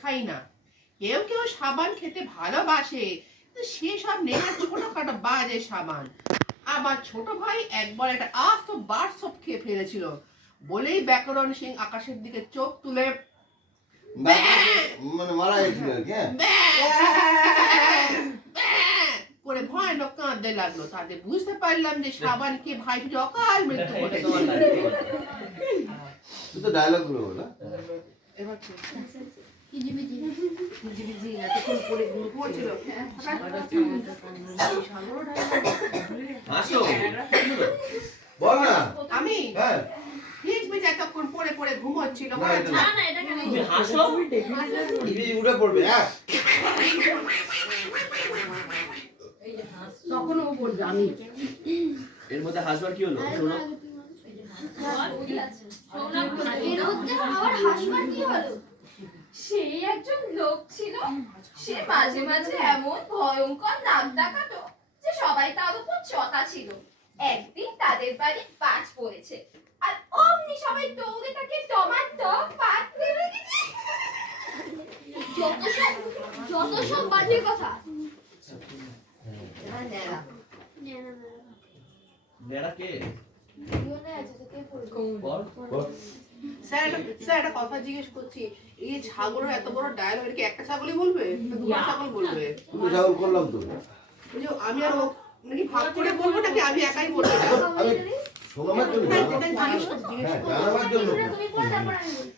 খাই না। কেউ কেউ সাবান খেতে ভালোবাসে, সেসব নেই ছোটখাটো বাজে সাবান। আমার ছোট ভাই একবার একটা আস্ত বারসপ খেয়ে ফেলেছিল বলেই ব্যাকরণ সিং আকাশের দিকে চোখ তুলে মানে মারা গেছিল আর কি। করে ভয়ানক কাঁদতে লাগলো। তাতে বুঝতে পারলাম যে সাবান খেয়ে ভাইটির অকাল মৃত্যু ঘটেছে। তুই তো ডায়লগ গুলো বল। এবার এতক্ষণ পরে ঘুম পড়ছিল। বল না। আমি হ্যাঁ হিজবিজ এতক্ষণ পরে পরে ঘুমোচ্ছিল। তুমি হাসো, তুমি উঠে পড়বে। হ্যাঁ তখন ও বলবে আমি এর মধ্যে হাসবার কি হলো? শোনো, সেই একজন লোক ছিল, সে মাঝে মাঝে এমন ভয়ঙ্কর নাক ডাকাতো যে সবাই তার উপর চটা ছিল। একদিন তাদের বাড়ি বাজ পড়েছে, আর অমনি সবাই দৌড়ে তাকে টমাটো পাত দেবে। যত সব বাজে কথা। নেড়া কে? স্যার একটা কথা জিজ্ঞেস করছি, এই ছাগলের এত বড় ডায়লগ কি একটা ছাগলই বলবে, দুটো ছাগল বলবে? তুমি ছাগল করলাম তো। আমি আর ও নাকি ভাগ করে বলবো নাকি আমি একাই বলবো? আমি শোনাবার জন্য জিজ্ঞেস করছি। জানাবার জন্য।